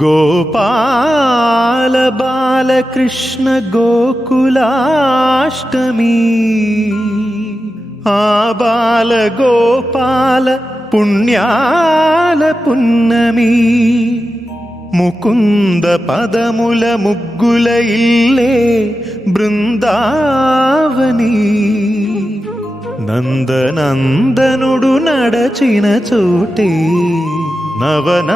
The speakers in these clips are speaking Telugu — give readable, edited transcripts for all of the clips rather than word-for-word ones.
గోపాల బాలకృష్ణ గోకులాష్టమి ఆ బాల గోపాల పుణ్యాల పున్నమి ముకుంద పదముల ముగ్గుల ఇల్లే బృందావని నందనందనుడు నడచిన చోటే నవనందనవని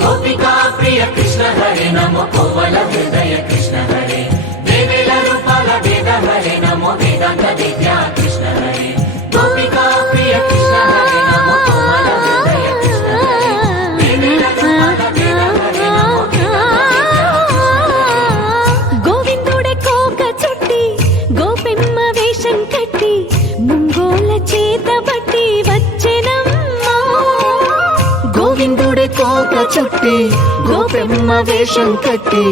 గోపికా ప్రియ కృష్ణ హరే నమో కోవల హృదయ కృష్ణ హరే దేవేల రూపాల వేద హరే నమో వేదాంత విద్యా కృష్ణ హరే గోపికా ప్రియ కృష్ణ హరే నమో కోవల హృదయ కృష్ణ హరే దేవేల రూపాల వేద హరే నమో గోవిందుడే కోక చుట్టి గోపెమ్మ వేషం కట్టి ముంగోల చేత బట్టి వచ్చెనమ్మా గోవిందుడే కోక చుట్టి గోపెమ్మ వేషం కట్టి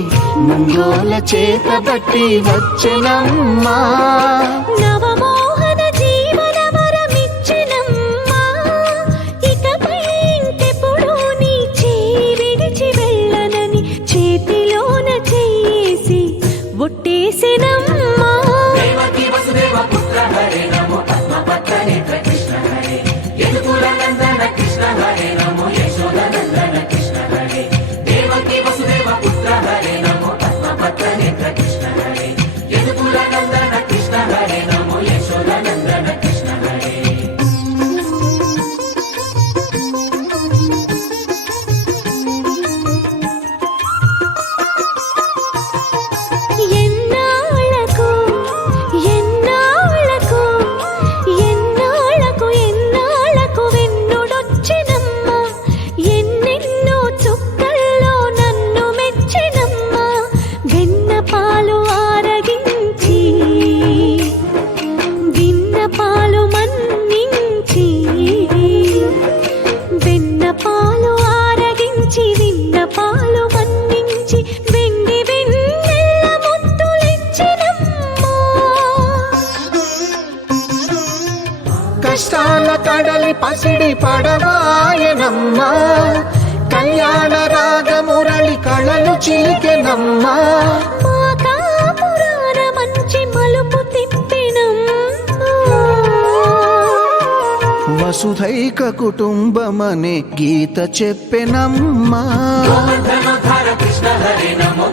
ముంగోల చేత బట్టి వచ్చెనమ్మా నవమోహన జీవన వరమిచ్చెనమ్మా ఇకపై ఇంకెప్పుడు నీ చేయి విడిచి వెళ్ళనని చేతిలోన చేసి ఒట్టేసెనమ్మా దేవకీ వసుదేవ పుత్ర హరే నమో పద్మపత్ర నేత్ర కృష్ణ హరే యదుకుల నందన కృష్ణ హరే నమో యశోద నందన కృష్ణ హరే దేవకీ వసుదేవ పుత్ర హరే నమో పద్మపత్ర నేత్ర కృష్ణ హరే యదుకుల నందన కృష్ణ హరే నమో యశోద నందన కృష్ణ హరే ఎన్నాళ్ళకు ఎన్నాళ్ళకు ఎన్నాళ్ళకు ఎన్నాళ్ళకు వెన్నుడొచ్చినమ్మా ఎన్నెన్నో చుక్కల్లో నన్ను మెచ్చినమ్మా వెన్న పాలు ఆరగించి విన్న పాలు మన్నించి వెన్న పాలు ఆరగించి విన్న పాలు మన్నించి వెండి వెన్నెల్ల ముద్దులిచ్చినమ్మా కష్టాల కడలి పసిడి పడవాయనమ్మా కళ్యాణ రాగమురళి కళలు చిలికెనమ్మా మా కాపురాన మంచి మలుపు తిప్పినమ్మా వసుధైక కుటుంబమనే గీత చెప్పెనమ్మా గోవర్ధనోద్ధార కృష్ణ హరే నమో